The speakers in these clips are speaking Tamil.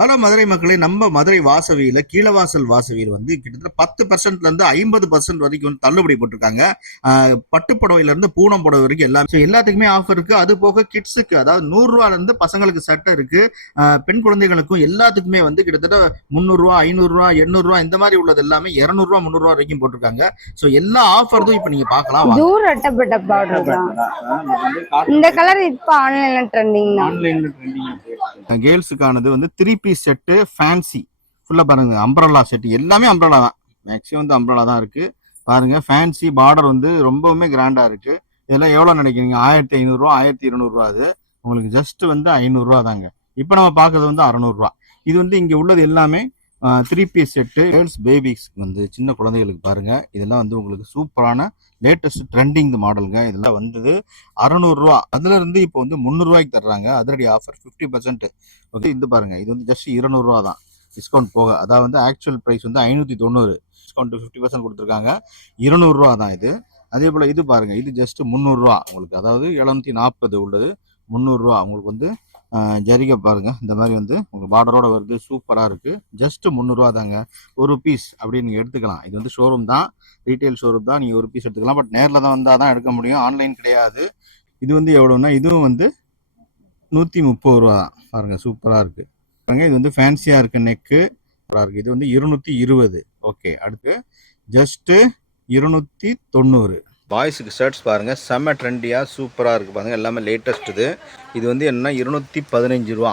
ஹலோ மதுரை மக்களே, நம்ம மதுரை வாசவியில கீழவாசல் வாசவியில் வந்து கிட்டத்தட்ட 10% இருந்து 50% வரைக்கும் வந்து தள்ளுபடி போட்டிருக்காங்க. பட்டுப்புடவையில இருந்து பூனம் புடவை வரைக்கும் எல்லாத்துக்குமே ஆஃபர் இருக்கு. அது போக கிட்ஸுக்கு அதாவது ரூ. 100 இருந்து பசங்களுக்கு சட்டை இருக்கு. பெண் குழந்தைகளுக்கும் எல்லாத்துக்குமே வந்து கிட்டத்தட்ட ரூ. 300 ரூ. 500 ரூ. 800 இந்த மாதிரி உள்ளது எல்லாமே ரூ. 200 ரூ. 300 வரைக்கும் போட்டிருக்காங்க. ஸோ எல்லா ஆஃபரும் இப்ப நீங்க பார்க்கலாம். தூர் அட்டப்பட்ட பார்டர் தான். இந்த கலர் இப்ப ஆன்லைன்ல ட்ரெண்டிங் தான். கேர்ள்ஸுக்கானது வந்து 3 பீஸ் செட்டு ஃபேன்சி ஃபுல்லா பாருங்க. அம்ப்ரல்லா செட் எல்லாமே அம்ப்ரல்லா தான். மேக்ஸிமம் வந்து அம்ப்ரல்லா தான் இருக்கு. பாருங்க ஃபேன்சி பார்டர் வந்து ரொம்பவுமே கிராண்டா இருக்கு. இதெல்லாம் எவ்வளவு நினைக்கிறீங்க? 1500 ரூபா 1200 ரூபா. அது உங்களுக்கு ஜஸ்ட் வந்து 500 ரூபா தாங்க. இப்ப நம்ம பாக்குறது வந்து 600 ரூபா. இது வந்து இங்க உள்ளது எல்லாமே 3 பீஸ் செட்டு கேர்ள்ஸ் பேபிஸ் வந்து சின்ன குழந்தைகளுக்கு பாருங்க. இதெல்லாம் வந்து உங்களுக்கு சூப்பரான லேட்டஸ்ட் ட்ரெண்டிங் மாடலுங்க. இதெல்லாம் வந்தது 600 ரூபா. அதுல இருந்து இப்போ வந்து 300 ரூபாய்க்கு தர்றாங்க. அதிரடி ஆஃபர் 50%. ஓகே, இது பாருங்க. இது வந்து ஜஸ்ட் 200 ரூபா தான் டிஸ்கவுண்ட் போக. அதாவது வந்து ஆக்சுவல் பிரைஸ் வந்து 590, டிஸ்கவுண்ட் 50% கொடுத்துருக்காங்க. 200 ரூபா தான் இது. அதே போல இது பாருங்க, இது ஜஸ்ட் 300 ரூபா உங்களுக்கு. அதாவது 740 உள்ளது 300 ரூபா உங்களுக்கு வந்து ஜரிகை பாருங்க. இந்த மாதிரி வந்து உங்களுக்கு பார்டரோட வருது. சூப்பரா இருக்கு. ஜஸ்ட் 300 ரூபா தாங்க ஒரு பீஸ் அப்படின்னு நீங்க எடுத்துக்கலாம். இது வந்து ஷோரூம் தான், ரீட்டைல் ஷோரூம் தான். நீங்க ஒரு பீஸ் எடுத்துக்கலாம். பட் நேரில் தான் வந்தால் தான் எடுக்க முடியும், ஆன்லைன் கிடையாது. இது வந்து எவ்வளோன்னா இதுவும் வந்து 130 ரூபா தான். பாருங்க சூப்பரா இருக்கு பாருங்க. இது வந்து ஃபேன்சியா இருக்கு. நெக்கு இருக்கு. இது வந்து 220. ஓகே, அடுத்து ஜஸ்ட் 290. பாய்ஸுக்கு ஷர்ட்ஸ் பாருங்க, செம்ம ட்ரெண்டியா சூப்பரா இருக்கு பாருங்க. எல்லாமே லேட்டஸ்ட். இது வந்து என்ன 215 ரூபா.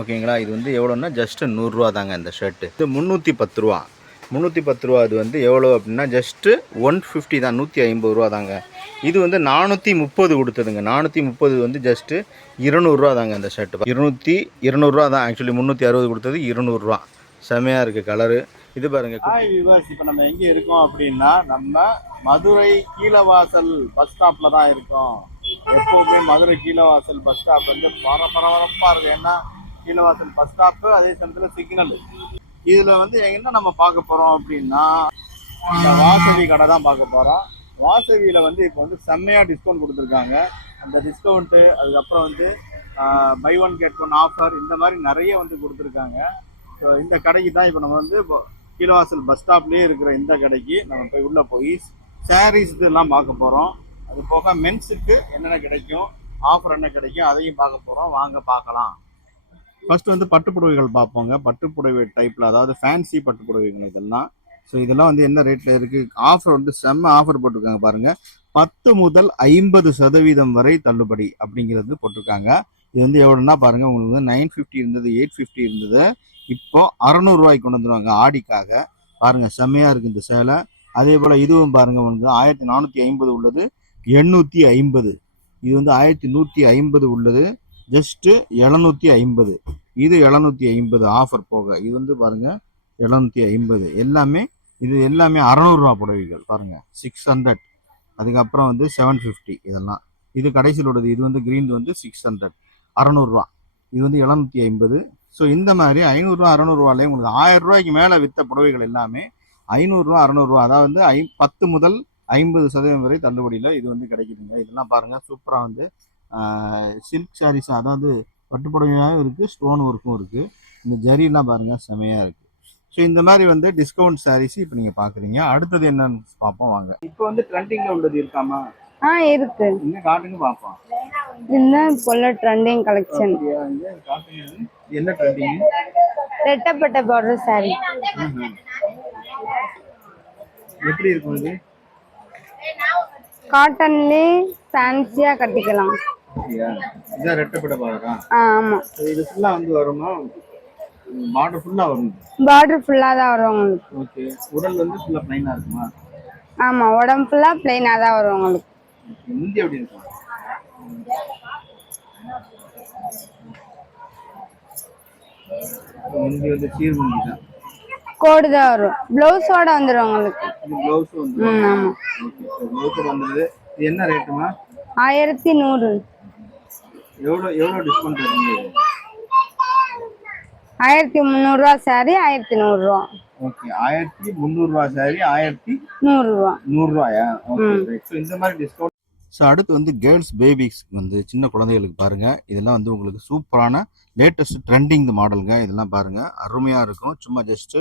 ஓகேங்களா. இது வந்து எவ்வளோன்னா ஜஸ்ட் 100 ரூபா தாங்க இந்த ஷர்ட்டு. இது 310 ரூபா. 310 ரூபா. அது வந்து எவ்வளோ அப்படின்னா ஜஸ்ட்டு 150 தான், 150 ரூபா தாங்க. இது வந்து 430 கொடுத்ததுங்க. 430 வந்து ஜஸ்ட்டு 200 ரூபா தாங்க இந்த ஷர்ட்டு. 200 ரூபா தான். ஆக்சுவலி 360 கொடுத்தது 200 ரூபா. செமையாக இருக்குது கலரு. இது பாருங்க. இப்போ நம்ம எங்கே இருக்கோம் அப்படின்னா நம்ம மதுரை கீழவாசல் பஸ் ஸ்டாப்பில் தான் இருக்கோம். எப்போவுமே மதுரை கீழவாசல் பஸ் ஸ்டாப் வந்து பரபரப்பாக இருக்குது. ஏன்னா கீழவாசல் பஸ் ஸ்டாப்பு, அதே சமயத்தில் சிக்னல். இதில் வந்து என்ன நம்ம பார்க்க போகிறோம் அப்படின்னா இந்த வாசவி கடை தான் பார்க்க போகிறோம். வாசவியில் வந்து இப்போ வந்து செம்மையாக டிஸ்கவுண்ட் கொடுத்துருக்காங்க. அந்த டிஸ்கவுண்ட்டு அதுக்கப்புறம் வந்து buy one get one offer இந்த மாதிரி நிறைய வந்து கொடுத்துருக்காங்க. ஸோ இந்த கடைக்கு தான் இப்போ நம்ம வந்து கீழவாசல் பஸ் ஸ்டாப்லேயே இருக்கிற இந்த கடைக்கு நம்ம போய் உள்ளே போய் சாரீஸ் இதெல்லாம் பார்க்க போகிறோம். அது போக மென்ஸுக்கு என்னென்ன கிடைக்கும், ஆஃபர் என்ன கிடைக்கும், அதையும் பார்க்க போகிறோம். வாங்க பார்க்கலாம். ஃபர்ஸ்ட் வந்து பட்டுப்புடவைகள் பார்ப்போங்க. பட்டுப்புடவை டைப்பில், அதாவது ஃபேன்சி பட்டுப்புடவைகள் இதெல்லாம். ஸோ இதெல்லாம் வந்து என்ன ரேட்டில் இருக்குது? ஆஃபர் வந்து செம்ம ஆஃபர் போட்டிருக்காங்க பாருங்கள். 10 முதல் 50% வரை தள்ளுபடி அப்படிங்கிறது போட்டிருக்காங்க. இது வந்து எவ்வளோன்னா பாருங்கள், உங்களுக்கு வந்து 950 இருந்தது, 850 இருந்தது. இப்போ 600 ரூபாய்க்கு கொண்டு வந்துடுவாங்க ஆடிக்காக. பாருங்கள் செம்மையாக இருக்குது இந்த சேலை. அதே போல் இதுவும் பாருங்கள், உங்களுக்கு 1450 உள்ளது, 850. இது வந்து 1150 உள்ளது, ஜஸ்ட்டு 750. இது 750 ஆஃபர் போக. இது வந்து பாருங்க 750. எல்லாமே இது எல்லாமே 600 ரூபா புடவைகள் பாருங்க. 600. அதுக்கப்புறம் வந்து 750 இதெல்லாம். இது கடைசியில் உள்ளது. இது வந்து கிரீன் வந்து 600. 600 ரூபா. இது வந்து 750. ஸோ இந்த மாதிரி 500 ரூபா 600 ரூபாலே உங்களுக்கு 1000 ரூபாய்க்கு மேலே விற்ற புடவைகள் எல்லாமே 500 ரூபா 600 ரூபா. அதாவது 10 முதல் 50% வரை தள்ளுபடியில் இது வந்து கிடைக்குதுங்க. இதெல்லாம் பாருங்க சூப்பராக வந்து சில்க் சாரீஸ், அதாவது பட்டுப்புடவையாகவும் இருக்குது, ஸ்டோன் ஒர்க்கும் இருக்குது. இந்த ஜரியெல்லாம் பாருங்கள் செமையாக இருக்குது. ஸோ இந்த மாதிரி வந்து டிஸ்கவுண்ட் சாரீஸ் இப்போ நீங்கள் பார்க்குறீங்க. அடுத்தது என்னன்னு பார்ப்போம் வாங்க. இப்போ வந்து ட்ரெண்டிங்கில் உள்ளது இருக்காமா? இருக்கு. இன்னும் காட்டுங்க பார்ப்போம். இதுதான் போல ட்ரெண்டிங் கலெக்ஷன். என்ன ட்ரெண்டிங்? ரெட்டப்பட்ட பார்டர் சாரி. எப்படி இருக்கும் இது? காட்டன்லயே ஃபேன்சியா கட்டிக்கலாம். இதான் ரெட்டப்பட்ட பார்டரா? ஆமா. இது ஃபுல்லா வந்து வருமா? பார்டர் ஃபுல்லா வரும். பார்டர் ஃபுல்லா தான் வரும் உங்களுக்கு. ஓகே. உடல் வந்து ஃபுல்லா ப்ளைனா இருக்குமா? ஆமா, உடம்பு ஃபுல்லா ப்ளைனா தான் வரும் உங்களுக்கு. முந்தி எப்படி இருக்கும்? முந்தி வந்து சீர் முந்தி தான். கோடு தான் வரும். ப்ளவுஸோட வந்துரும் உங்களுக்கு. இது ப்ளவுஸ் வந்து. ஆமா. ஓகே. ப்ளவுஸ் வந்தது. இது என்ன ரேட்டுமா? 1100. எவ்வளவு டிஸ்கவுண்ட் தருவீங்க? 1300 ரூபா சாரி, 1100 ரூபா. ஓகே. 1300 ரூபா சாரி, 1100 ரூபா. 100 ரூபாயா? ஓகே. ஸோ இந்த மாதிரி டிஸ்கவுண்ட் ஸோ அடுத்து வந்து கேர்ள்ஸ் பேபிஸ் வந்து சின்ன குழந்தைகளுக்கு பாருங்கள், இதெல்லாம் வந்து உங்களுக்கு சூப்பரான லேட்டஸ்ட் ட்ரெண்டிங் மாடலுங்க. இதெல்லாம் பாருங்கள் அருமையாக இருக்கும். சும்மா ஜஸ்ட்டு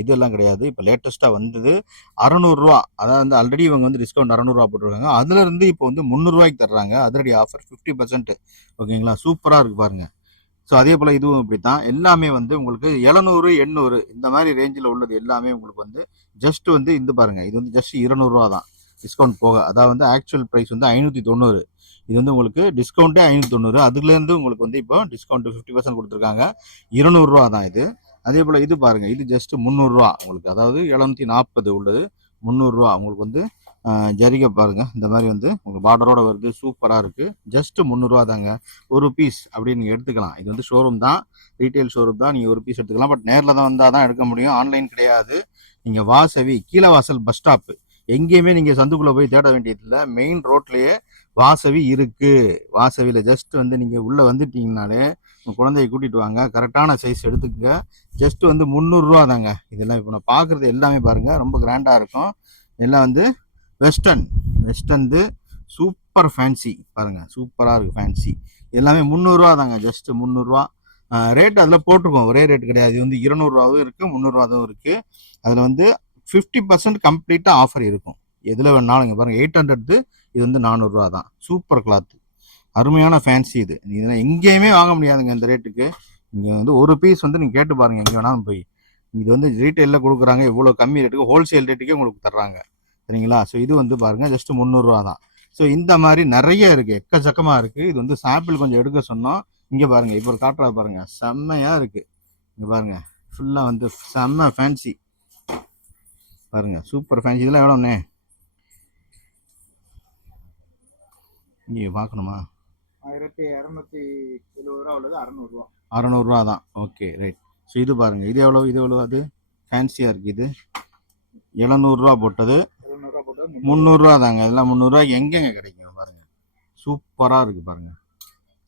இதெல்லாம் கிடையாது. இப்போ லேட்டஸ்ட்டாக வந்தது ரூ. 600. அதாவது வந்து ஆல்ரெடி இவங்க வந்து டிஸ்கவுண்ட் ரூ. 600 போட்டிருக்காங்க. அதுலேருந்து இப்போ வந்து ரூ. 300 தர்றாங்க. அதிரடி ஆஃபர் 50%. ஓகேங்களா, சூப்பராக இருக்குது பாருங்கள். ஸோ அதே போல் இதுவும் இப்படி தான். எல்லாமே வந்து உங்களுக்கு 700 800 இந்த மாதிரி ரேஞ்சில் உள்ளது எல்லாமே உங்களுக்கு வந்து ஜஸ்ட் வந்து இந்த பாருங்கள், இது வந்து ஜஸ்ட் ரூ. 200 தான் டிஸ்கவுண்ட் போக. அதாவது வந்து ஆக்சுவல் ப்ரைஸ் வந்து 590. இது வந்து உங்களுக்கு டிஸ்கவுண்ட்டே 590. அதுலேருந்து உங்களுக்கு வந்து இப்போ டிஸ்கவுண்ட் 50% கொடுத்துருக்காங்க. ரூ. 200 தான் இது. அதே போல் இது பாருங்கள், இது ஜஸ்ட் ரூ. 300 உங்களுக்கு. அதாவது 740 உள்ளது ரூ. 300 உங்களுக்கு வந்து ஜரிகை பாருங்கள், இந்த மாதிரி வந்து உங்களுக்கு பார்டரோட வருது. சூப்பராக இருக்குது. ஜஸ்ட் ரூ. 300 தாங்க ஒரு பீஸ் அப்படின்னு நீங்கள் எடுத்துக்கலாம். இது வந்து ஷோரூம் தான், ரீட்டைல் ஷோரூம் தான். நீங்கள் ஒரு பீஸ் எடுத்துக்கலாம். பட் நேரில் தான் வந்தால் தான் எடுக்க முடியும், ஆன்லைன் கிடையாது. நீங்கள் வாசவி கீழவாசல் பஸ் ஸ்டாப்பு, எங்கேயுமே நீங்கள் சந்துக்குள்ளே போய் தேட வேண்டியதில்லை. மெயின் ரோட்லேயே வாசவி இருக்குது. வாசவியில் ஜஸ்ட் வந்து நீங்கள் உள்ளே வந்துட்டீங்கனாலே உங்கள் குழந்தைய கூட்டிகிட்டு வாங்க, கரெக்டான சைஸ் எடுத்துக்கங்க. ஜஸ்ட் வந்து ரூ. 300 தாங்க. இதெல்லாம் இப்போ நான் பார்க்குறது எல்லாமே பாருங்கள் ரொம்ப கிராண்டாக இருக்கும். எல்லாம் வந்து வெஸ்டர்ன் சூப்பர் ஃபேன்சி பாருங்கள், சூப்பராக இருக்குது ஃபேன்சி. எல்லாமே ரூ. 300 தாங்க. ஜஸ்ட் ரூ. 300. ரேட் அதில் போட்டிருக்கோம், ஒரே ரேட் கிடையாது. இது வந்து ரூ. 200 இருக்குது, 300 இருக்குது. அதில் வந்து 50% கம்ப்ளீட்டாக ஆஃபர் இருக்கும். எதில் வேணாலும் இங்கே பாருங்கள் 800. இது வந்து 400 தான். சூப்பர் கிளாத்து, அருமையான ஃபேன்சி. இது இதெல்லாம் எங்கேயுமே வாங்க முடியாதுங்க இந்த ரேட்டுக்கு. இங்கே வந்து ஒரு பீஸ் வந்து நீங்கள் கேட்டு பாருங்கள் எங்கே வேணாலும் போய். இது வந்து ரீட்டெயிலில் கொடுக்குறாங்க, இவ்வளோ கம்மி ரேட்டுக்கு ஹோல்சேல் ரேட்டுக்கே உங்களுக்கு தர்றாங்க, சரிங்களா. ஸோ இது வந்து பாருங்கள் ஜஸ்ட் 300 தான். ஸோ இந்த மாதிரி நிறைய இருக்குது, எக்கச்சக்கமாக இருக்குது. இது வந்து சாம்பிள் கொஞ்சம் எடுக்க சொன்னோம். இங்கே பாருங்கள், இப்போ ஒரு காட்டுறா பாருங்கள், செம்மையாக இருக்குது. இங்கே பாருங்கள் ஃபுல்லாக வந்து செம்ம ஃபேன்சி பாருங்கள், சூப்பர் ஃபேன்சி. இதெல்லாம் எவ்வளோண்ணே இங்கே பார்க்கணுமா? 1270 உள்ளது 600. 600 தான். Okay right. ஸோ இது பாருங்கள், இது எவ்வளோ அது ஃபேன்சியாக இருக்குது. இது 700 போட்டது 300 தாங்க. இதெல்லாம் 300 எங்கெங்க கிடைக்கும் பாருங்கள், சூப்பராக இருக்குது பாருங்கள்,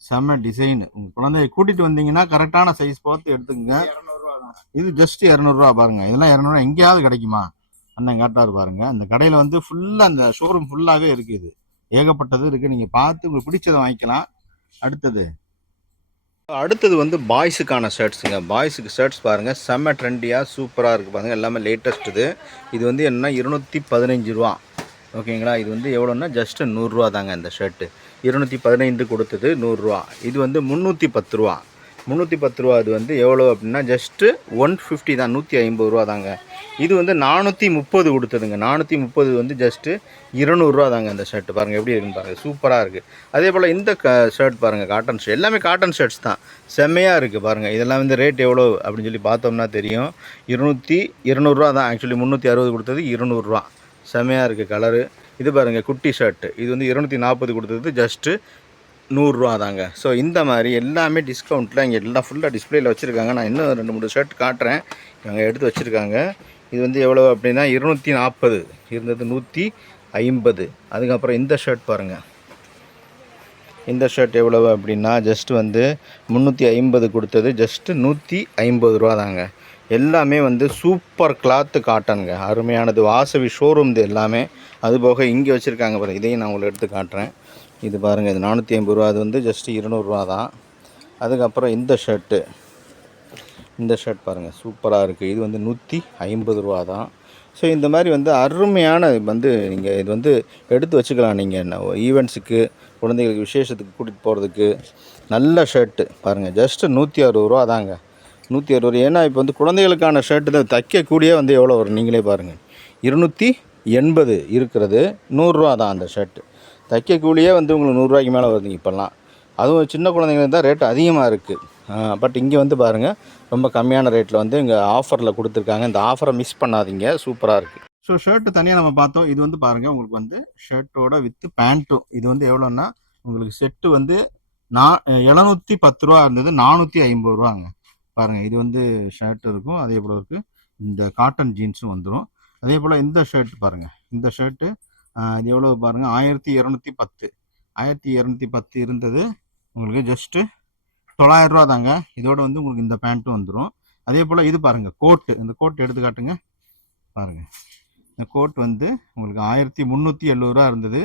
செம்ம டிசைனு. உங்கள் குழந்தைய கூட்டிகிட்டு வந்தீங்கன்னா கரெக்டான சைஸ் பார்த்து எடுத்துக்கங்க. இது ஜஸ்ட் 200 பாருங்கள். இதெல்லாம் 200 எங்கேயாவது கிடைக்குமா? அண்ணன் காட்டாரு பாருங்கள். அந்த கடையில் வந்து ஃபுல்லாக அந்த ஷோரூம் ஃபுல்லாகவே இருக்குது, ஏகப்பட்டது இருக்குது. நீங்கள் பார்த்து உங்களுக்கு பிடிச்சதை வாங்கிக்கலாம். அடுத்தது வந்து பாய்ஸுக்கான ஷர்ட்ஸுங்க. பாய்ஸுக்கு ஷர்ட்ஸ் பாருங்கள், செம்ம ட்ரெண்டியாக சூப்பராக இருக்குது பாருங்கள். எல்லாமே லேட்டஸ்ட். இது வந்து என்னன்னா 215 ஓகேங்களா. இது வந்து எவ்வளோன்னா ஜஸ்ட் 100 தாங்க. இந்த ஷர்ட்டு 215 கொடுத்தது 100. இது வந்து 310. 310 இது வந்து எவ்வளோ அப்படின்னா ஜஸ்ட்டு 150 தான், 150 தாங்க. இது வந்து 430 கொடுத்ததுங்க. 430 வந்து ஜஸ்ட்டு 200 தாங்க. இந்த ஷர்ட்டு பாருங்கள் எப்படி இருக்குன்னு பாருங்கள், சூப்பராக இருக்குது. அதே போல் இந்த ஷர்ட் பாருங்கள், காட்டன் ஷர்ட், எல்லாமே காட்டன் ஷர்ட்ஸ் தான், செம்மையாக இருக்குது பாருங்கள். இதெல்லாம் வந்து ரேட் எவ்வளோ அப்படின்னு சொல்லி பார்த்தோம்னா தெரியும். 200 தான். ஆக்சுவலி 360 கொடுத்தது 200. செம்மையாக இருக்குது கலரு. இது பாருங்கள் குட்டி ஷர்ட்டு, இது வந்து 240 கொடுத்தது ஜஸ்ட்டு 100 தாங்க. ஸோ இந்த மாதிரி எல்லாமே டிஸ்கவுண்ட்டில் இங்கே எல்லாம் ஃபுல்லாக டிஸ்பிளேயில் வச்சுருக்காங்க. நான் இன்னும் 2-3 ஷர்ட் காட்டுறேன், இவங்க எடுத்து வச்சுருக்காங்க. இது வந்து எவ்வளோ அப்படின்னா 240 இருந்தது 150. அதுக்கப்புறம் இந்த ஷர்ட் பாருங்கள், இந்த ஷர்ட் எவ்வளவு அப்படின்னா ஜஸ்ட் வந்து 350 கொடுத்தது ஜஸ்ட்டு 150 தாங்க. எல்லாமே வந்து சூப்பர் கிளாத்து காட்டனுங்க, அருமையானது. வாசவி ஷோரூம் இது எல்லாமே. அதுபோக இங்கே வச்சுருக்காங்க பாருங்கள், இதையும் நான் உங்களுக்கு எடுத்து காட்டுறேன். இது பாருங்கள், இது 450. அது வந்து ஜஸ்ட்டு 200 தான். அதுக்கப்புறம் இந்த ஷர்ட் பாருங்கள், சூப்பராக இருக்குது. இது வந்து 150 தான். ஸோ இந்த மாதிரி வந்து அருமையான வந்து நீங்கள் இது வந்து எடுத்து வச்சுக்கலாம். நீங்கள் என்ன ஈவெண்ட்ஸுக்கு, குழந்தைகளுக்கு விசேஷத்துக்கு கூட்டிகிட்டு போகிறதுக்கு நல்ல ஷர்ட்டு பாருங்கள். ஜஸ்ட்டு 160 தாங்க. 160. ஏன்னா இப்போ வந்து குழந்தைகளுக்கான ஷர்ட்டு தான் தைக்கக்கூடிய வந்து எவ்வளோ வரும் நீங்களே பாருங்கள். 280 இருக்கிறது 100 தான் அந்த ஷர்ட்டு. தைக்கக்கூலியே வந்து உங்களுக்கு 100 மேலே வருதுங்க இப்போல்லாம். அதுவும் சின்ன குழந்தைங்களுக்கு தான் ரேட்டு அதிகமாக இருக்குது. பட் இங்கே வந்து பாருங்கள், ரொம்ப கம்மியான ரேட்டில் வந்து இங்கே ஆஃபரில் கொடுத்துருக்காங்க. இந்த ஆஃபரை மிஸ் பண்ணாதீங்க, சூப்பராக இருக்குது. ஸோ ஷர்ட்டு தனியாக நம்ம பார்த்தோம். இது வந்து பாருங்கள் உங்களுக்கு வந்து ஷர்ட்டோட வித்து பேண்ட்டும். இது வந்து எவ்வளோன்னா உங்களுக்கு செட்டு வந்து 710 இருந்தது 450 பாருங்கள். இது வந்து ஷர்ட் இருக்கும், அதே போல் இருக்குது இந்த காட்டன் ஜீன்ஸும் வந்துடும். அதே போல் இந்த ஷர்ட் பாருங்கள், இந்த ஷர்ட்டு இது எவ்வளோ பாருங்கள், 1210. 1210 இருந்தது உங்களுக்கு ஜஸ்ட்டு 900 தாங்க. இதோட வந்து உங்களுக்கு இந்த பேண்ட்டும் வந்துடும். அதே போல் இது பாருங்கள் கோட்டு, இந்த கோட் எடுத்து காட்டுங்க. பாருங்கள், இந்த கோட் வந்து உங்களுக்கு 1370 இருந்தது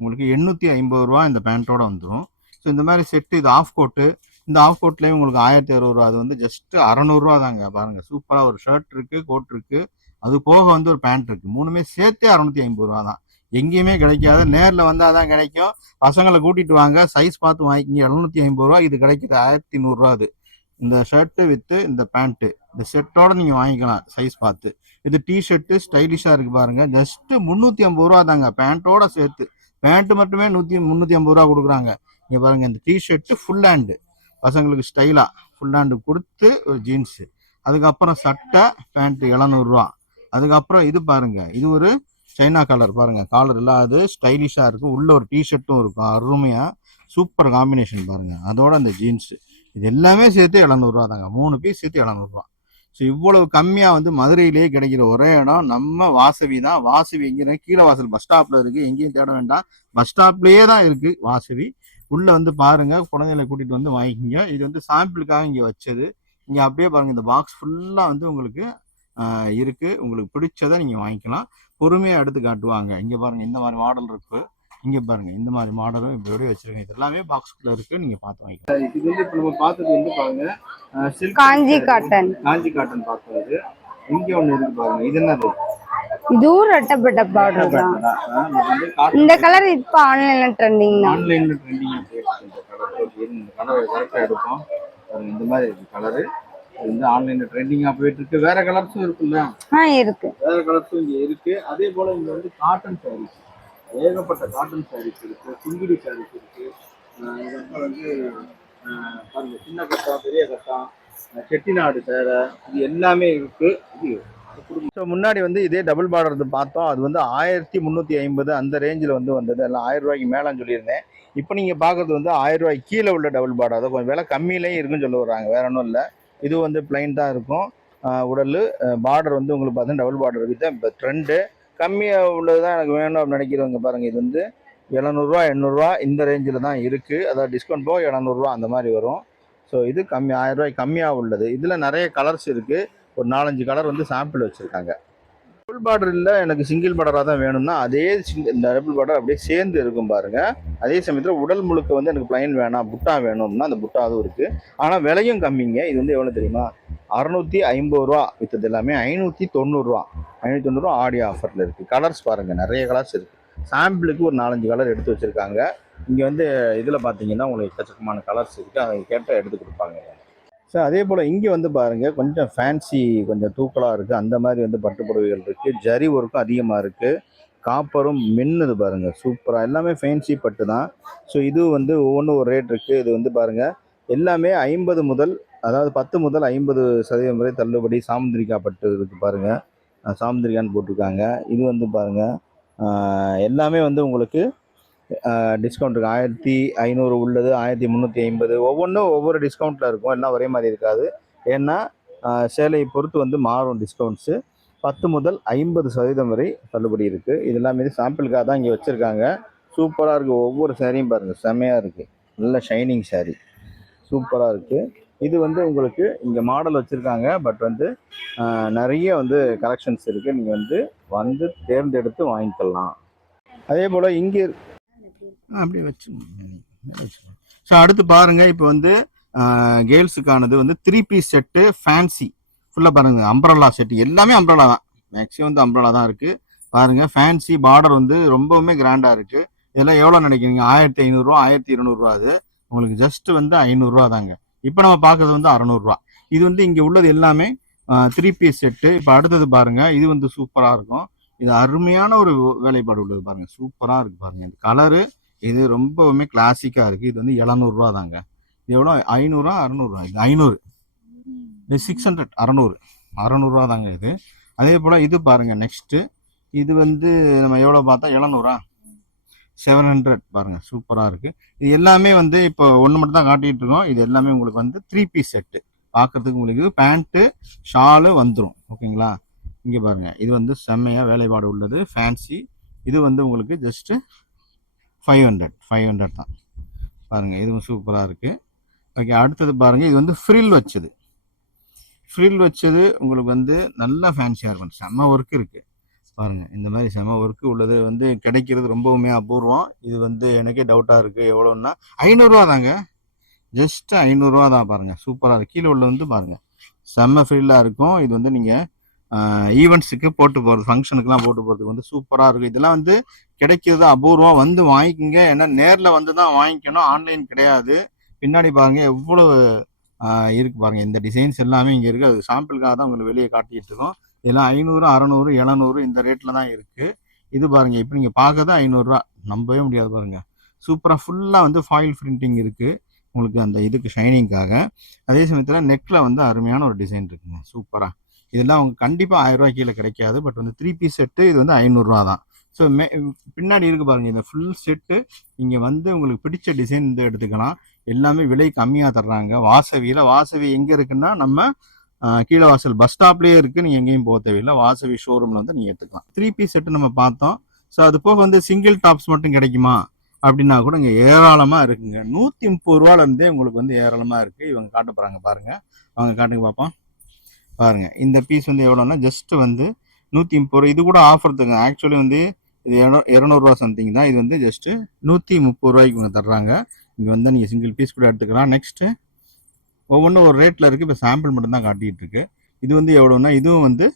உங்களுக்கு 850 ரூபா இந்த பேண்ட்டோட வந்துடும். ஸோ இந்த மாதிரி செட்டு இது ஆஃப் கோட்டு. இந்த ஆஃப் கோட்லேயே உங்களுக்கு 1060 ரூபா. அது வந்து ஜஸ்ட் 600 ரூபா தாங்க. பாருங்க சூப்பராக ஒரு ஷர்ட் இருக்கு, கோட் இருக்கு, அது போக வந்து ஒரு பேண்ட் இருக்கு. மூணுமே சேர்த்தே 650 ரூபா தான். எங்கேயுமே கிடைக்காது. நேரில் வந்தால் தான் கிடைக்கும். பசங்களை கூட்டிட்டு வாங்க, சைஸ் பார்த்து வாங்கிக்கிங்க. 750 ரூபா இது கிடைக்குது. 1100 ரூபா அது. இந்த ஷர்ட்டு வித்து இந்த பேண்ட்டு இந்த செட்டோட நீங்க வாங்கிக்கலாம் சைஸ் பார்த்து. இது டிஷர்ட்டு ஸ்டைலிஷா இருக்கு பாருங்க. ஜஸ்ட் 350 ரூபா தாங்க பேண்ட்டோட சேர்த்து. பேண்ட் மட்டுமே 350 ரூபா கொடுக்குறாங்க. இங்க பாருங்க இந்த டிஷர்ட்டு ஃபுல் ஹேண்டு பசங்களுக்கு ஸ்டைலா ஃபுல் ஹேண்டு கொடுத்து ஒரு ஜீன்ஸு. அதுக்கப்புறம் சட்டை பேண்ட் 700 ரூபா. அதுக்கப்புறம் இது பாருங்க, இது ஒரு சைனா கலர் பாருங்க, காலர் இல்லாது ஸ்டைலிஷா இருக்கும். உள்ள ஒரு டிஷர்ட்டும் இருக்கும், அருமையா சூப்பர் காம்பினேஷன் பாருங்க. அதோட அந்த ஜீன்ஸ் இது எல்லாமே சேர்த்து 700 ரூபா தாங்க. 3 பீஸ் சேர்த்து 700 ரூபா. ஸோ இவ்வளவு கம்மியா வந்து மதுரையிலேயே கிடைக்கிற ஒரே இடம் நம்ம வாசவி தான். வாசவி எங்கே? கீழே வாசல் பஸ் ஸ்டாப்ல இருக்கு. எங்கேயும் தேட வேண்டாம், பஸ் ஸ்டாப்லயே தான் இருக்கு வாசவி. உள்ள வந்து பாருங்க, குழந்தைகளை கூட்டிட்டு வந்து வாங்கிக்கிங்க. இது வந்து சாம்பிளுக்காக இங்க வச்சது. இங்க அப்படியே பாருங்க, இந்த பாக்ஸ் ஃபுல்லா வந்து உங்களுக்கு இருக்கு. உங்களுக்கு பிடிச்சதை நீங்க வாங்கிக்கலாம். பொறுமையா எடுத்து காட்டுவாங்க. இங்க பாருங்க இந்த மாதிரி மாடல் இருக்கு. இங்க பாருங்க இந்த மாதிரி மாடலும் இப்படி வச்சிருக்கேன். இது எல்லாமே பாக்ஸ்குள்ள இருக்கு, நீங்க பார்த்து வாங்கிக்கலாம். இது வந்து இப்போ நம்ம பார்த்தது வந்து பாருங்க காஞ்சி காட்டன். காஞ்சி காட்டன் பார்த்தது. இங்க ஒண்ணு இருக்கு பாருங்க, இது என்னது? இதுவும் ரெட்டப்பட்ட பார்டர் தான். இந்த கலர் இப்போ ஆன்லைன்ல ட்ரெண்டிங் தான். ஆன்லைன்ல ட்ரெண்டிங் இந்த கலர் கரெக்டா எடுப்போம். இந்த மாதிரி இருக்கு கலரு. இது வந்து ஆன்லைன்ல ட்ரெண்டிங்கா போயிட்டு இருக்கு. வேற கலர்ஸும் இருக்குல்ல? இருக்கு. வேற கலர்ஸும் இங்க இருக்கு. அதே போல இங்க வந்து காட்டன் சாரீஸ், ஏகப்பட்ட காட்டன் சாரீஸ் இருக்கு, சுங்குடி சாரீஸ் இருக்கு. இதெல்லாம் வந்து பாருங்க, சின்ன கட்டா, பெரிய கட்டா, செட்டிநாடு சேரை, இது எல்லாமே இருக்கு. ஸோ முன்னாடி வந்து இதே டபுள் பார்டர் பார்த்தோம். அது வந்து 1350 அந்த ரேஞ்சில் வந்து வந்தது. எல்லாம் 1000 ரூபாய்க்கு மேலேன்னு சொல்லியிருந்தேன். இப்போ நீங்கள் பார்க்குறது வந்து 1000 ரூபாய்க்கு கீழே உள்ள டபுள் பார்டர். அதை கொஞ்சம் விலை கம்மியிலையும் இருக்குன்னு சொல்ல வர்றாங்க, வேற ஒன்றும் இல்லை. இது வந்து பிளைன் தான் இருக்கும். உடல் பார்டர் வந்து உங்களுக்கு பார்த்தீங்கன்னா டபுள் பார்டர் இருக்குது. இப்போ ட்ரெண்டு கம்மியாக உள்ளது தான் எனக்கு வேணும் அப்படின்னு நினைக்கிறவங்க பாருங்கள். இது வந்து 700 800 இந்த ரேஞ்சில் தான் இருக்குது. அதாவது டிஸ்கவுண்ட் போக 700 அந்த மாதிரி வரும். ஸோ இது கம்மி, 1000 ரூபாய்க்கு கம்மியாக உள்ளது. இதில் நிறைய கலர்ஸ் இருக்குது. ஒரு 4-5 கலர் வந்து சாம்பிள் வச்சுருக்காங்க. டபுள் பார்டர் இல்லை, எனக்கு சிங்கிள் பார்டராக தான் வேணும்னா அதே இந்த டபுள் பார்டர் அப்படியே சேர்ந்து இருக்கும் பாருங்க. அதே சமயத்தில் உடல் முழுக்க வந்து எனக்கு பிளைன் வேணாம், புட்டா வேணும்னா அந்த புட்டாவும் இருக்குது. ஆனால் விலையும் கம்மிங்க. இது வந்து எவ்வளோ தெரியுமா? 650 ரூபா விற்றது எல்லாமே 590 ரூபா. 590 ரூபா ஆடி ஆஃபரில் இருக்குது. கலர்ஸ் பாருங்கள், நிறைய கலர்ஸ் இருக்குது. சாம்பிளுக்கு ஒரு 4-5 கலர் எடுத்து வச்சுருக்காங்க. இங்கே வந்து இதில் பார்த்தீங்கன்னா உங்களுக்கு எக்கச்சக்கமான கலர்ஸ் இருக்குது. அதை கேட்டால் எடுத்து கொடுப்பாங்க. ஸோ அதே போல் இங்கே வந்து பாருங்கள், கொஞ்சம் ஃபேன்சி, கொஞ்சம் தூக்கலாக இருக்குது. அந்த மாதிரி வந்து பட்டு புடவைகள் இருக்குது. ஜரி ஒர்க்கும் அதிகமாக இருக்குது. காப்பரும் மின்னுது பாருங்கள், சூப்பராக. எல்லாமே ஃபேன்சி பட்டு தான். ஸோ இது வந்து ஒவ்வொன்றும் ஒரு ரேட் இருக்குது. இது வந்து பாருங்கள் எல்லாமே 50 முதல், அதாவது 10 முதல் 50% வரை தள்ளுபடி. சாமுந்திரிக்கா பட்டு இருக்குது பாருங்கள், சாமுந்திரிக்கான்னு போட்டிருக்காங்க. இது வந்து பாருங்கள் எல்லாமே வந்து உங்களுக்கு டிஸ்கவுண்ட் இருக்குது. 1500 உள்ளது, 1350, ஒவ்வொன்றும் ஒவ்வொரு டிஸ்கவுண்ட்டில் இருக்கும். எல்லாம் ஒரே மாதிரி இருக்காது. ஏன்னா சேலையை பொறுத்து வந்து மாறும் டிஸ்கவுண்ட்ஸு. 10 முதல் 50% வரை தள்ளுபடி இருக்குது. இது எல்லாமே சாம்பிளுக்காக தான் இங்கே வச்சுருக்காங்க. சூப்பராக இருக்குது. ஒவ்வொரு சேரீயும் பாருங்கள், செம்மையாக இருக்குது. நல்ல ஷைனிங் சேரீ, சூப்பராக இருக்குது. இது வந்து உங்களுக்கு இங்கே மாடல் வச்சுருக்காங்க. பட் வந்து நிறைய வந்து கலெக்ஷன்ஸ் இருக்குது. நீங்கள் வந்து தேர்ந்தெடுத்து வாங்கிக்கலாம். அதே போல் இங்கே அப்படியே வச்சு. ஸோ அடுத்து பாருங்க, இப்போ வந்து கேர்ள்ஸுக்கானது வந்து 3 பீஸ் செட்டு ஃபேன்சி ஃபுல்லாக பாருங்க. அம்ப்ரல்லா செட்டு எல்லாமே அம்ப்ரல்லா தான். மேக்ஸிமம் வந்து அம்ப்ரல்லா தான் இருக்கு. பாருங்க ஃபேன்சி பார்டர் வந்து ரொம்பவுமே கிராண்டா இருக்கு. இதெல்லாம் எவ்வளோ நினைக்கிறீங்க? 1500 ரூபா, 1200 ரூபா. அது உங்களுக்கு ஜஸ்ட் வந்து 500 ரூபா தாங்க. இப்போ நம்ம பார்க்கறது வந்து 600 ரூபா. இது வந்து இங்கே உள்ளது எல்லாமே 3 பீஸ் செட்டு. இப்போ அடுத்தது பாருங்க, இது வந்து சூப்பராக இருக்கும். இது அருமையான ஒரு வேலைப்பாடு உள்ளது பாருங்க, சூப்பராக இருக்கு பாருங்க. இந்த கலரு இது ரொம்பவுமே கிளாசிக்கா இருக்கு. இது வந்து 700 ரூபா தாங்க. இது எவ்வளோ? 500 600? இது 500, இது 600, 600 ரூபா தாங்க இது. அதே போல் இது பாருங்க நெக்ஸ்ட்டு. இது வந்து நம்ம எவ்வளோ பார்த்தா 700, 700 பாருங்க, சூப்பராக இருக்கு. இது எல்லாமே வந்து இப்போ ஒன்று மட்டும் தான் காட்டிட்டு இருக்கோம். இது எல்லாமே உங்களுக்கு வந்து 3 பீஸ் செட்டு. பார்க்கறதுக்கு உங்களுக்கு பேண்ட்டு ஷாலு வந்துடும். ஓகேங்களா? இங்கே பாருங்க, இது வந்து செம்மையாக வேலைப்பாடு உள்ளது, ஃபேன்சி. இது வந்து உங்களுக்கு ஜஸ்ட்டு 500 தான் பாருங்க. இதுவும் சூப்பராக இருக்கு. ஓகே, அடுத்தது பாருங்க, இது வந்து ஃப்ரில் வச்சது உங்களுக்கு வந்து நல்லா ஃபேன்சியாக இருக்கும். செம்ம ஒர்க் இருக்கு. பாருங்க இந்த மாதிரி செம ஒர்க்கு உள்ளது வந்து கிடைக்கிறது ரொம்பவுமே அபூர்வம். இது வந்து எனக்கே டவுட்டா இருக்கு எவ்வளோன்னா 500 தாங்க. ஜஸ்ட் 500 தான் பாருங்க. சூப்பரா இருக்கு. கீழே உள்ள வந்து பாருங்க செம்ம ஃபீல்டா இருக்கும். இது வந்து நீங்க ஈவெண்ட்ஸுக்கு போட்டு போகிறது, ஃபங்க்ஷனுக்குலாம் போட்டு போகிறதுக்கு வந்து சூப்பராக இருக்கும். இதெல்லாம் வந்து கிடைக்கிறது அபூர்வம். வந்து வாங்கிக்கோங்க. ஏன்னா நேரில் வந்து தான் வாங்கிக்கணும், ஆன்லைன் கிடையாது. பின்னாடி பாருங்க எவ்வளோ இருக்கு பாருங்க. இந்த டிசைன்ஸ் எல்லாமே இங்கே இருக்குது. அது சாம்பிளுக்காக தான் உங்களுக்கு வெளியே காட்டிகிட்டு இருக்கோம். இதெல்லாம் 500, 600, 700 இந்த ரேட்டில் தான் இருக்குது. இது பாருங்க இப்போ நீங்கள் பார்க்கறது 500 நம்பவே முடியாது பாருங்க. சூப்பராக ஃபுல்லாக வந்து ஃபாயில் பிரிண்டிங் இருக்குது உங்களுக்கு அந்த இதுக்கு ஷைனிங்காக. அதே சமயத்தில் நெக்கில் வந்து அருமையான ஒரு டிசைன் இருக்குங்க சூப்பராக. இதெல்லாம் உங்களுக்கு கண்டிப்பாக 1000 கீழே கிடைக்காது. பட் வந்து 3 பீஸ் செட்டு இது வந்து 500 தான். ஸோ பின்னாடி இருக்கு பாருங்க இந்த ஃபுல் செட்டு. இங்கே வந்து உங்களுக்கு பிடிச்ச டிசைன் வந்து எடுத்துக்கலாம். எல்லாமே விலை கம்மியாக தர்றாங்க. வாசவி எங்கே இருக்குன்னா நம்ம கீழே வாசல் பஸ் ஸ்டாப்லேயே இருக்குது. நீங்கள் எங்கேயும் போக தேவையில்லை. வாசவி ஷோரூமில் வந்து நீங்கள் எடுத்துக்கலாம். 3 பீஸ் செட்டு நம்ம பார்த்தோம். ஸோ அது போக வந்து சிங்கிள் டாப்ஸ் மட்டும் கிடைக்குமா அப்படின்னா கூட இங்கே ஏராளமாக இருக்குங்க. 130 ரூபாலேருந்தே உங்களுக்கு வந்து ஏராளமாக இருக்குது. இவங்க காட்ட போகிறாங்க பாருங்கள். அவங்க காட்டுங்க பார்ப்போம். பாருங்க இந்த பீஸ் வந்து எவ்வளோன்னா ஜஸ்ட் வந்து 130 ரூபா. இது கூட ஆஃபர் தருங்க. ஆக்சுவலி வந்து இது 200 சம்திங் தான். இது வந்து ஜஸ்ட்டு 130 ரூபாய்க்கு இவங்க தர்றாங்க. இங்கே வந்து நீங்கள் சிங்கிள் பீஸ் கூட எடுத்துக்கலாம். நெக்ஸ்ட்டு ஒவ்வொன்றும் ஒரு ரேட்டில் இருக்குது. இப்போ சாம்பிள் மட்டும் தான் காட்டிகிட்டு இருக்கு. இது வந்து எவ்வளோன்னா இதுவும் வந்து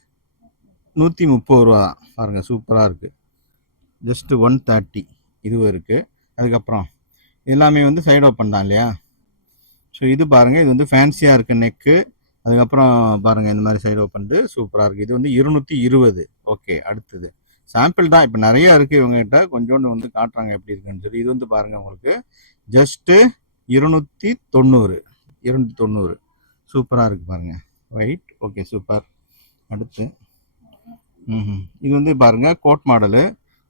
130 ரூபா தான். பாருங்கள் சூப்பராக இருக்குது. ஜஸ்ட்டு 130 இதுவும் இருக்குது. அதுக்கப்புறம் எல்லாமே வந்து சைடு ஓப்பன் தான் இல்லையா. ஸோ இது பாருங்கள் இது வந்து ஃபேன்சியாக இருக்குது நெக்கு. அதுக்கப்புறம் பாருங்கள் இந்த மாதிரி சைடு ஓப்பன் சூப்பராக இருக்குது. இது வந்து 220. ஓகே அடுத்தது சாம்பிள் தான். இப்போ நிறையா இருக்குது இவங்ககிட்ட. கொஞ்சோண்டு வந்து காட்டுறாங்க எப்படி இருக்குன்னு சொல்லி. இது வந்து பாருங்கள் உங்களுக்கு ஜஸ்ட்டு 290 சூப்பராக இருக்குது பாருங்கள். White okay super. அடுத்து இது வந்து பாருங்கள் கோட் மாடலு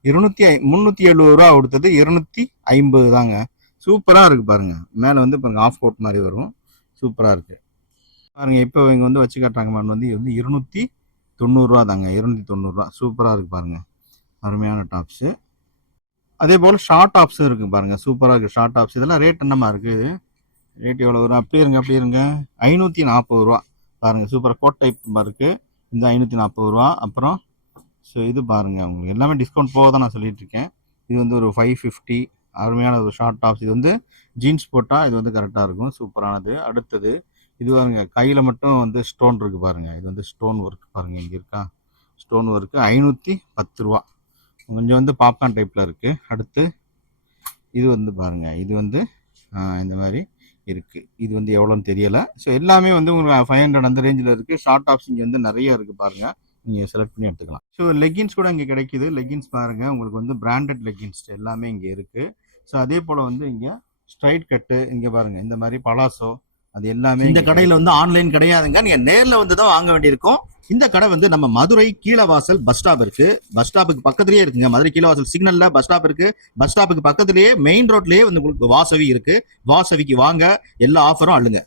370 ரூபா கொடுத்தது 250 தாங்க. சூப்பராக இருக்குது பாருங்கள். மேலே வந்து பாருங்கள் ஆஃப் கோட் மாதிரி வரும். சூப்பராக இருக்குது பாருங்கள். இப்போ இவங்க வந்து வச்சு காட்டுறாங்க மேடம் வந்து இது வந்து 290 ரூபா தாங்க. 290 ரூபா சூப்பராக இருக்குது பாருங்கள். அருமையான டாப்ஸு. அதே போல் ஷார்ட் டாப்ஸும் இருக்குது பாருங்கள். சூப்பராக இருக்குது ஷார்ட் டாப்ஸ். இதெல்லாம் ரேட் என்னமா இருக்குது? ரேட் எவ்வளோ வரும்? அப்படியே இருங்க 540 ரூபா பாருங்கள். சூப்பராக கோட் டைப் இருக்குது. இந்த 540 ரூபா. அப்புறம் ஸோ இது பாருங்கள் உங்களுக்கு எல்லாமே டிஸ்கவுண்ட் போக தான் நான் சொல்லிட்டு இருக்கேன். இது வந்து ஒரு 550 அருமையான ஒரு ஷார்ட் டாப்ஸ். இது வந்து ஜீன்ஸ் போட்டால் இது வந்து கரெக்டாக இருக்கும். சூப்பரானது. அடுத்தது இது பாருங்க கையில் மட்டும் வந்து ஸ்டோன் இருக்குது பாருங்கள். இது வந்து ஸ்டோன் ஒர்க் பாருங்கள். இங்கே இருக்கா ஸ்டோன் ஒர்க்கு 510 ரூபா. கொஞ்சம் வந்து பாப்கார்ன் டைப்பில் இருக்குது. அடுத்து இது வந்து பாருங்கள் இது வந்து இந்த மாதிரி இருக்குது. இது வந்து எவ்வளோன்னு தெரியலை. ஸோ எல்லாமே வந்து உங்களுக்கு 500 அந்த ரேஞ்சில் இருக்குது. ஷார்ட் டாப்ஸ் இங்கே வந்து நிறைய இருக்குது பாருங்கள். நீங்கள் செலக்ட் பண்ணி எடுத்துக்கலாம். ஸோ லெகின்ஸ் கூட இங்கே கிடைக்குது. லெகின்ஸ் பாருங்கள் உங்களுக்கு வந்து பிராண்டட் லெகின்ஸ் எல்லாமே இங்கே இருக்குது. ஸோ அதே போல் வந்து இங்கே ஸ்ட்ரைட் கட்டு இங்கே பாருங்கள் இந்த மாதிரி பலாசோ அது எல்லாமே இந்த கடையில் வந்து ஆன்லைன் கிடையாதுங்க. நீங்கள் நேரில் வந்து தான் வாங்க வேண்டியிருக்கும். இந்த கடை வந்து நம்ம மதுரை கீழவாசல் பஸ் ஸ்டாப் இருக்கு. பஸ் ஸ்டாப்புக்கு பக்கத்துலேயே இருக்குங்க. மதுரை கீழவாசல் சிக்னல்ல பஸ் ஸ்டாப் இருக்கு. பஸ் ஸ்டாப்புக்கு பக்கத்துலேயே மெயின் ரோட்லேயே வந்து உங்களுக்கு வாசவி இருக்கு. வாசவிக்கு வாங்க, எல்லா ஆஃபரும் அள்ளுங்க.